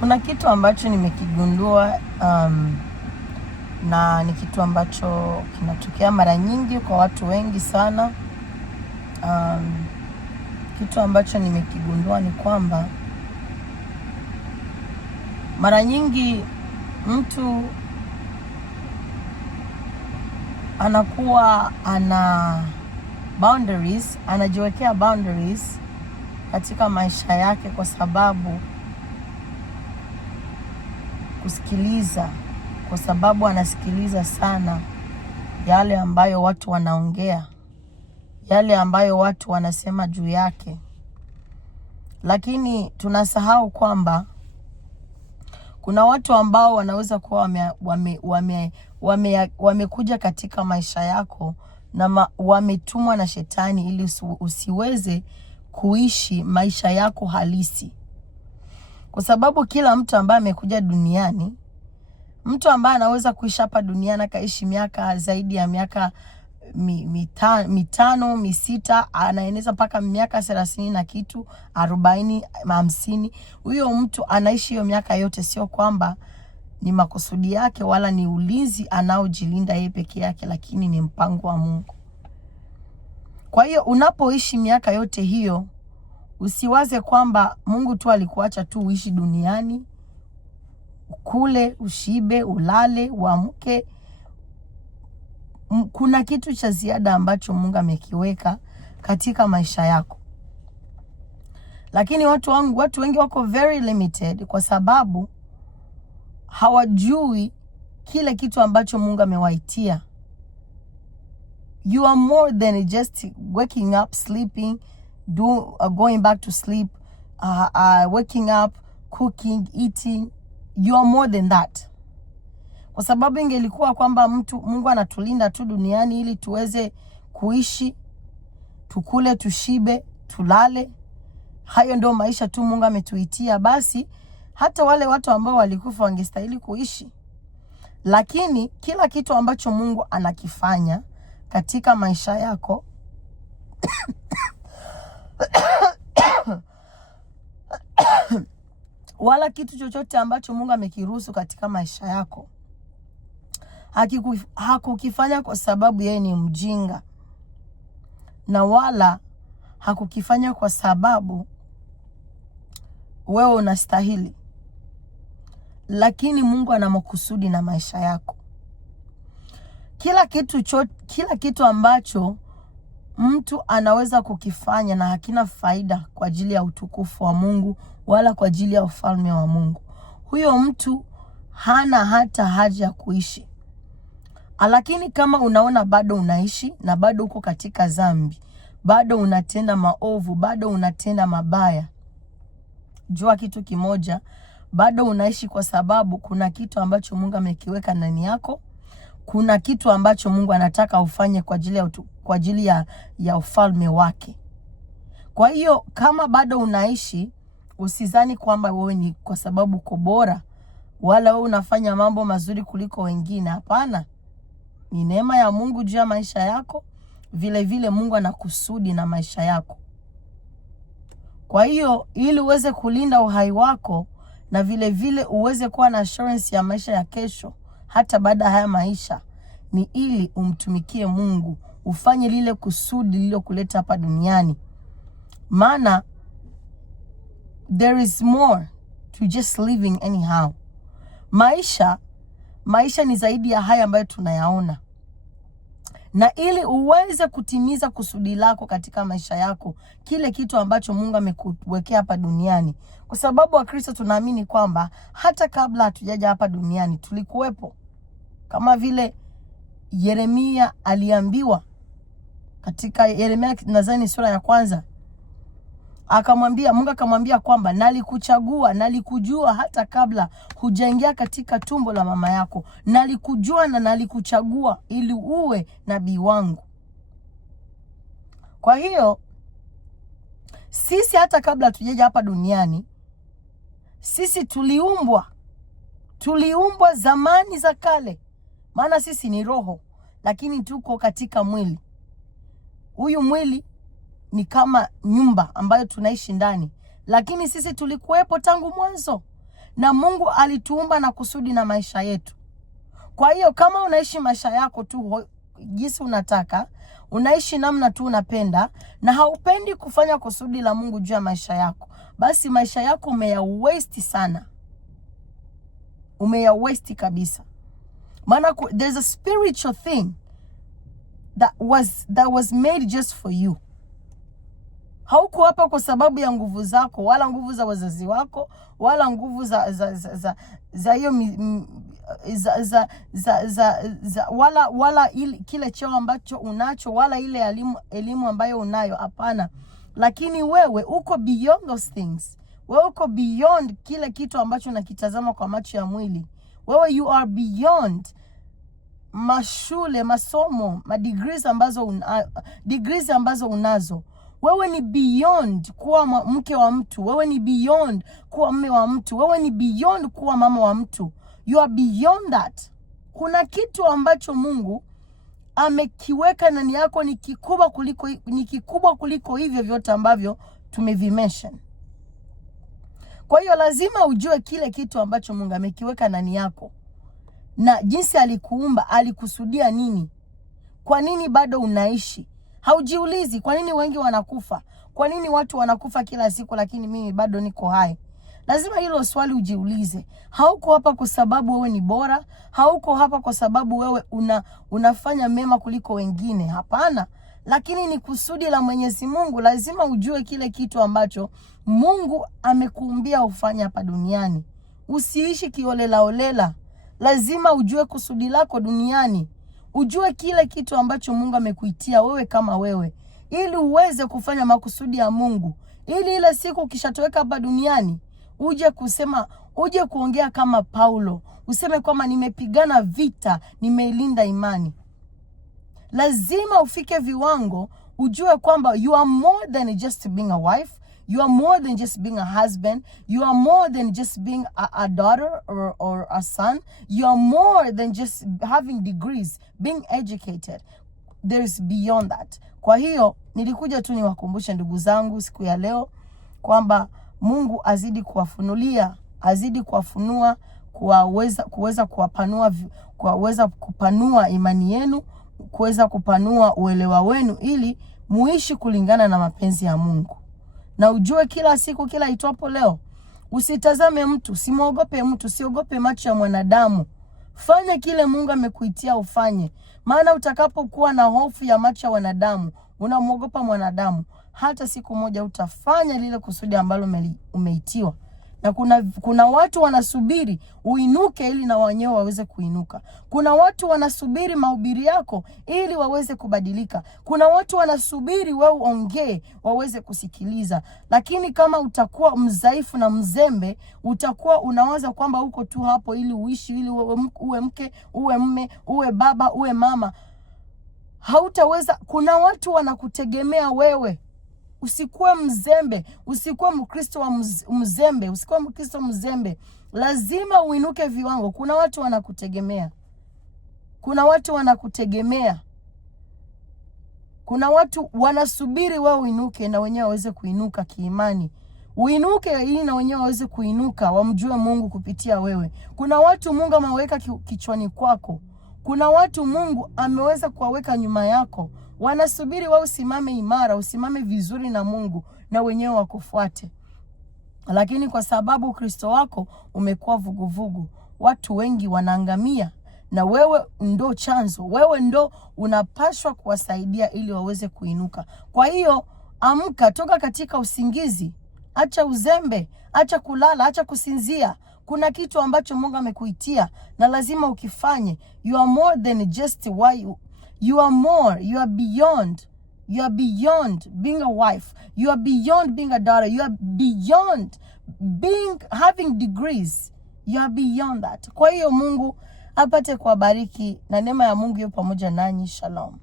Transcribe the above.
Kuna kitu ambacho nimekigundua na ni kitu ambacho kinatokea mara nyingi kwa watu wengi sana. Kitu ambacho nimekigundua ni kwamba mara nyingi mtu anakuwa anajiwekea boundaries katika maisha yake kwa sababu anasikiliza sana yale ambayo watu wanaongea, yale ambayo watu wanasema juu yake. Lakini tunasahau kwamba kuna watu ambao wanaweza kuwa wamekuja katika maisha yako na wametumwa na shetani ili usiweze kuishi maisha yako halisi. Kwa sababu kila mtu ambaye amekuja duniani, mtu ambaye anaweza kuishi hapa duniani akaishi miaka zaidi ya miaka mitano, misita, anaeneza mpaka miaka 30 na kitu, 40, 50. Huyo mtu anaishi hiyo miaka yote, sio kwamba ni makusudi yake wala ni ulinzi anaojilinda yeye peke yake, lakini ni mpango wa Mungu. Kwa hiyo unapoishi miaka yote hiyo, usiwaze kwamba Mungu tu alikuacha tu uishi duniani, ukule, ushibe, ulale, uamke. Kuna kitu cha ziada ambacho Mungu amekiweka katika maisha yako. Lakini watu wengi wako very limited kwa sababu hawajui kile kitu ambacho Mungu amewaitia. You are more than just waking up, sleeping, going back to sleep, waking up, cooking, eating. You are more than that. Kwa sababu ingelikuwa kwamba Mungu anatulinda tu duniani ili tuweze kuishi, tukule, tushibe, tulale, hayo ndio maisha tu Mungu ametuitia, basi hata wale watu ambao walikufa wangestahili kuishi. Lakini kila kitu ambacho Mungu anakifanya katika maisha yako wala kitu chochote ambacho Mungu amekiruhusu katika maisha yako, hakukifanya kwa sababu yeye ni mjinga, na wala hakukifanya kwa sababu wewe unastahili. Lakini Mungu ana makusudi na maisha yako. Kila kitu ambacho mtu anaweza kukifanya na hakina faida kwa ajili ya utukufu wa Mungu wala kwa ajili ya ufalme wa Mungu, huyo mtu hana hata haja ya kuishi. Lakini kama unaona bado unaishi na bado uko katika dhambi, bado unatenda maovu, bado unatenda mabaya, jua kitu kimoja, bado unaishi kwa sababu kuna kitu ambacho Mungu amekiweka ndani yako. Kuna kitu ambacho Mungu anataka ufanye kwa ajili ya ufalme wake. Kwa hiyo kama bado unaishi, usizani kwamba wewe ni kwa sababu uko bora wala wewe unafanya mambo mazuri kuliko wengine. Hapana. Ni neema ya Mungu juu ya maisha yako. Vile vile Mungu anakusudi na maisha yako. Kwa hiyo ili uweze kulinda uhai wako na vile vile uweze kuwa na assurance ya maisha ya kesho hata baada ya haya maisha, ni ili umtumikie Mungu, ufanye lile kusudi lililokuleta hapa duniani. Maana there is more to just living anyhow. Maisha ni zaidi ya haya ambayo tunayaona. Na ili uweze kutimiza kusudi lako katika maisha yako, kile kitu ambacho Mungu amekuwekea hapa duniani. Kwa sababu wa Kristo tunaamini kwamba hata kabla hatujaja hapa duniani tulikuwepo. Kama vile Yeremia aliambiwa katika Yeremia nadhani sura ya 1, Mungu akamwambia kwamba nalikuchagua, nalikujua hata kabla hujaingia katika tumbo la mama yako. Nalikujua na nalikuchagua ili uwe nabii wangu. Kwa hiyo sisi hata kabla tujaja hapa duniani, sisi tuliumbwa zamani za kale. Maana sisi ni roho, lakini tuko katika mwili. Huyu mwili ni kama nyumba ambayo tunaishi ndani, lakini sisi tulikuwepo tangu mwanzo. na Mungu alituumba na kusudi na maisha yetu. Kwa hiyo kama unaishi maisha yako tu jinsi unataka, unaishi namna tu unapenda, na haupendi kufanya kusudi la Mungu juu ya maisha yako, basi maisha yako umeyawaste sana. Umeyawaste kabisa. Maana there's a spiritual thing that was made just for you. Hauko hapa kwa sababu ya nguvu zako, wala nguvu za wazazi wako, wala nguvu za hiyo wala kile cheo ambacho unacho, wala ile elimu ambayo unayo. Hapana. Lakini wewe uko beyond those things. Wewe uko beyond kile kitu ambacho unakitazama kwa macho ya mwili. Wewe you are beyond mashule, masomo, degrees ambazo unazo. Wewe ni beyond kuwa mke wa mtu. Wewe ni beyond kuwa mume wa mtu. Wewe ni beyond kuwa mama wa mtu. You are beyond that. Kuna kitu ambacho Mungu amekiweka ndani yako ni kikubwa kuliko hivyo vyote ambavyo tumevimention. Kwa hiyo lazima ujue kile kitu ambacho Mungu amekiweka ndani yako, na jinsi alikuumba, alikusudia nini. Kwa nini bado unaishi? Haujiulizi kwa nini wengi wanakufa? Kwa nini watu wanakufa kila siku lakini mimi bado niko hai? Lazima hilo swali ujiulize. Hauko hapa kwa sababu wewe ni bora, hauko hapa kwa sababu wewe unafanya mema kuliko wengine. Hapana. Lakini ni kusudi la Mwenyezi Mungu. Lazima ujue kile kitu ambacho Mungu amekuumbia ufanye hapa duniani. Usiishi kiolela. Lazima ujue kusudi lako duniani. Ujue kile kitu ambacho Mungu amekuitia wewe kama wewe, ili uweze kufanya makusudi ya Mungu. Ili ile siku ukishatoweka hapa duniani, uje kuongea kama Paulo. Useme kwamba nimepigana vita, nimeilinda imani. Lazima ufike viwango, ujue kwamba you are more than just being a wife. You are more than just being a husband. You are more than just being a daughter or a son. You are more than just having degrees, being educated. There is beyond that. Kwa hiyo nilikuja tu niwakumbushe ndugu zangu siku ya leo kwamba Mungu azidi kuwafunulia, azidi kuwafunua, kuweza kupanua imani yenu, kuweza kupanua uelewa wenu, ili muishi kulingana na mapenzi ya Mungu. Na ujue kila siku, kila itwapo leo, usitazame mtu, usimwogope mtu, usiogope macho ya mwanadamu. Fanya kile Mungu amekuitia ufanye. Maana utakapokuwa na hofu ya macho ya wanadamu, unamwogopa mwanadamu, hata siku moja utafanya lile kusudi ambalo umeitiwa. Na kuna watu wanasubiri uinuke ili na wenyewe waweze kuinuka. Kuna watu wanasubiri mahubiri yako ili waweze kubadilika. Kuna watu wanasubiri wewe uongee waweze kusikiliza. Lakini kama utakuwa mzaifu na mzembe, utakuwa unawaza kwamba uko tu hapo ili uishi, ili uwe mke, uwe mme, uwe baba, uwe mama, hautaweza. Kuna watu wanakutegemea wewe. Usikuwe mzembe, usikuwe Mkristo wa mzembe, usikuwe Mkristo mzembe. Lazima uinuke viwango. Kuna watu wanakutegemea. Kuna watu wanakutegemea. Kuna watu wanasubiri wewe uinuke na wenyewe waweze kuinuka kiimani. Uinuke ili na wenyewe waweze kuinuka, wamjue Mungu kupitia wewe. Kuna watu Mungu ameweka kichwani kwako. Kuna watu Mungu ameweza kuwaweka nyuma yako. Wanasubiri wewe usimame imara, usimame vizuri na Mungu, na wenyewe wakufuate. Lakini kwa sababu Kristo wako umekuwa vuguvugu, watu wengi wanaangamia, na wewe ndo chanzo. Wewe ndo unapaswa kuwasaidia ili waweze kuinuka. Kwa hiyo amka, toka katika usingizi. Acha uzembe, acha kulala, acha kusinzia. Kuna kitu ambacho Mungu amekuitia na lazima ukifanye. You are more than just you are more, you are beyond. You are beyond being a wife. You are beyond being a daughter. You are beyond having degrees. You are beyond that. Kwa hiyo Mungu apate kuwabariki, na neema ya Mungu iwe pamoja nanyi. Shalom.